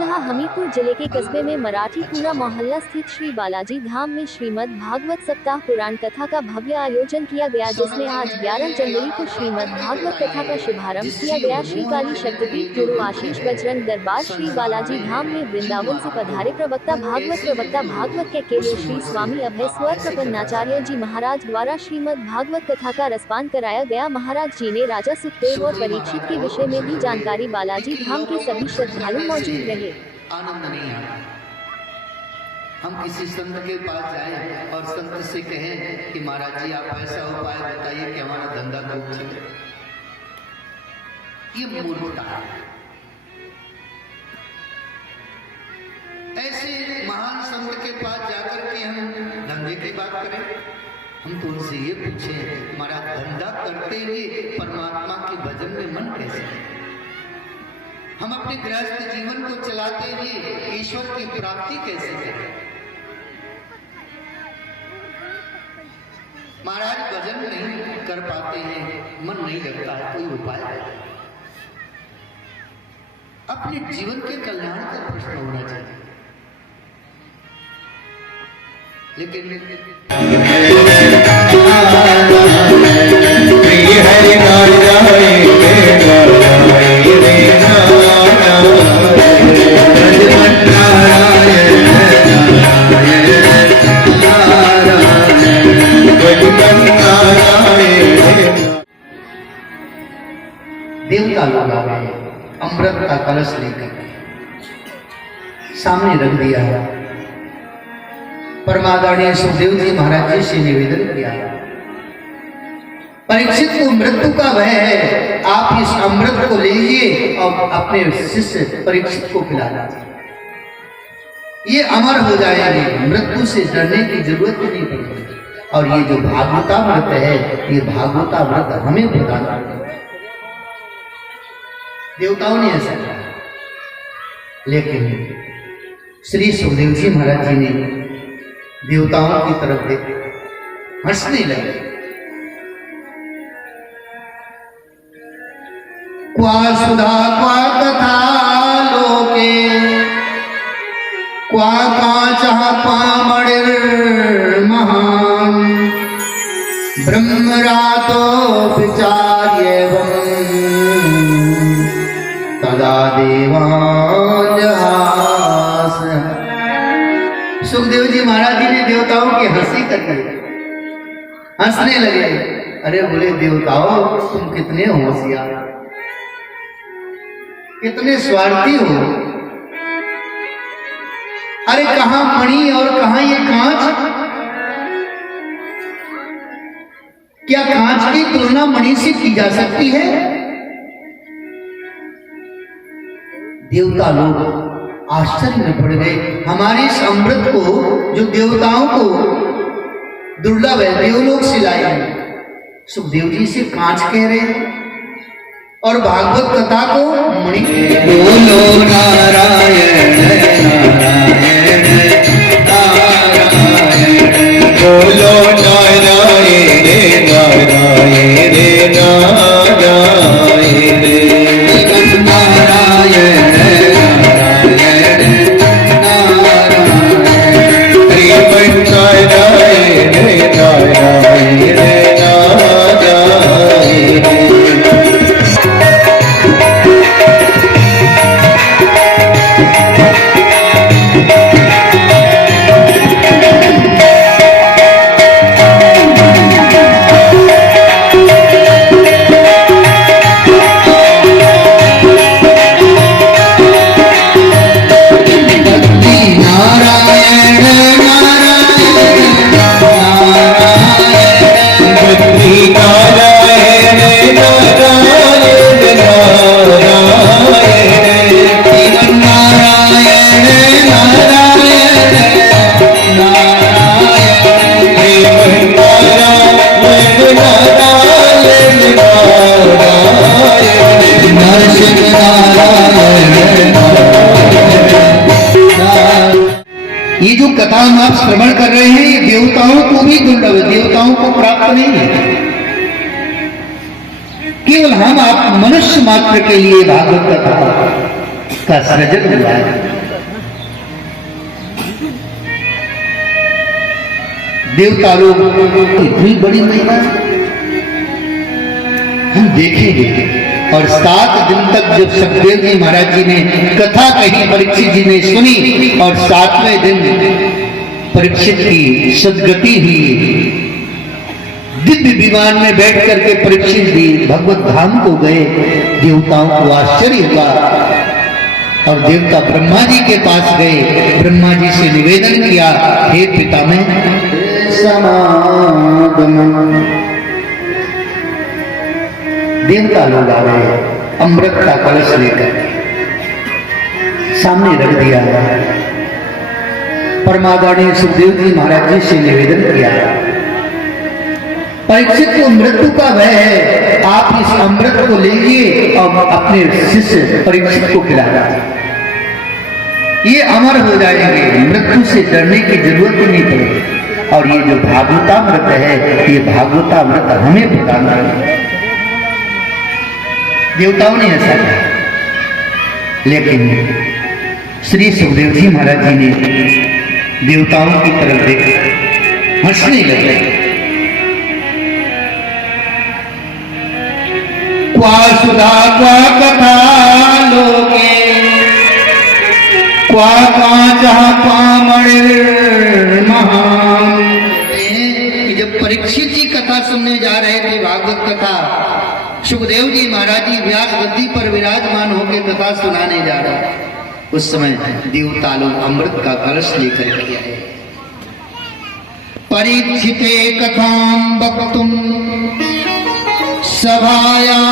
नवगढ़ा हमीरपुर जिले के कस्बे में मराठीपुरा मोहल्ला स्थित श्री बालाजी धाम में श्रीमद् भागवत सप्ताह पुराण कथा का भव्य आयोजन किया गया, जिसमें आज 11 जनवरी को श्रीमद् भागवत कथा का शुभारंभ किया गया। श्री काली शक्तिपीठ गुरु आशीष बजरंग दरबार श्री बालाजी धाम में वृंदावन से पधारे प्रवक्ता भागवत के केले श्री स्वामी अभय स्वर प्रपन्नाचार्य जी महाराज द्वारा श्रीमद् भागवत कथा का रसपान कराया गया। महाराज जी ने राजा सुखदेव और परीक्षित के विषय में दी जानकारी। बालाजी धाम के सभी श्रद्धालु मौजूद रहे। आनंद नहीं आता। हम किसी संत के पास जाएं और संत से कहें कि महाराज जी आप ऐसा उपाय बताइए कि हमारा धंधा खूब चले, ये मूर्खता है। ऐसे महान संत के पास जाकर के हम धंधे की बात करें, हम तो उनसे ये पूछें हमारा धंधा करते हुए परमात्मा के भजन में मन कैसे है, हम अपने गृहस्थ जीवन को चलाते हुए ईश्वर की प्राप्ति कैसे करें। महाराज भजन नहीं कर पाते हैं, मन नहीं लगता है, कोई उपाय है। अपने जीवन के कल्याण का प्रश्न होना चाहिए। लेकिन देवता लोग आ गए, अमृत का कलश लेकर सामने रख दिया। परमादरणीय सुखदेव जी महाराज जी से निवेदन किया, परीक्षित को मृत्यु का भय है, आप इस अमृत को लीजिए और अपने शिष्य परीक्षित को पिलाना, ये अमर हो जाएंगे, मृत्यु से डरने की जरूरत नहीं पड़ेगी। और ये जो भागवतामृत है, ये भागवतामृत हमें प्रदान करता है। देवताओं ने ऐसा कहा, लेकिन श्री सुखदेव जी महाराज जी ने देवताओं की तरफ देख हंसने लगे। क्वा सुधा क्वा कथा लोके क्वा काचः पामणिर् महान् ब्रह्मरातो विचार्येवम् तदा देवान् जहास। सुखदेव जी महाराज जी ने देवताओं की हंसी करके हंसने लगे। अरे बोले देवताओं, तुम कितने होशियार, कितने स्वार्थी हो। अरे कहां मणि और कहां ये कांच, क्या कांच की तुलना मणि से की जा सकती है? देवता लोग आश्चर्य में पड़ गए। हमारे इस अमृत को जो देवताओं को दुर्लभ है, देवलोक से लाए हैं, सुखदेव जी से कांच कह रहे हैं और भागवत कथा को मणि। बोलो नारायण नारायण नारायण, बोलो नारायण नारायण ये जो कथा हम आप श्रवण कर रहे हैं, ये देवताओं को भी दुर्लभ है, देवताओं को प्राप्त नहीं है। केवल हम आप मनुष्य मात्र के लिए भागवत कथा का सृजन हुआ है। देवता लोग इतनी बड़ी महिमा हम देखेंगे। और 7 दिन तक जब सुखदेव जी महाराज जी ने कथा कही, परीक्षित जी ने सुनी, और 7वें दिन परीक्षित की सदगति हुई। दिव्य विमान में बैठ करके परीक्षित जी भगवत धाम को गए। देवताओं को आश्चर्य हुआ और देवता ब्रह्मा जी के पास गए। ब्रह्मा जी से निवेदन किया, हे पितामह, देवता लोग आ गए, अमृत का कलश लेकर सामने रख दिया। परमादरणीय सुखदेव जी महाराज जी से निवेदन किया, परीक्षित को मृत्यु का भय है, आप इस अमृत को लीजिए और अपने शिष्य परीक्षित को खिलाना, ये अमर हो जाएंगे, मृत्यु से डरने की जरूरत ही नहीं पड़ेगी। और ये जो भागवतामृत है, ये भागवतामृत हमें प्रदान करेगा। देवताओं ने ऐसा कहा, लेकिन श्री सुखदेव जी महाराज जी ने देवताओं की तरफ देखा, हंसने लगे। क्वा सुधा क्वा कथा लोके, क्वा कांचा पामणिर् महान। जब परीक्षित जी कथा सुनने जा रहे थे, भागवत कथा, सुखदेव जी महाराज जी व्यास गद्दी पर विराजमान होकर कथा सुनाने जा रहे, उस समय देवता लोग अमृत का कलश लेकर के आए। परीक्षिते कथां वक्तुं सभायां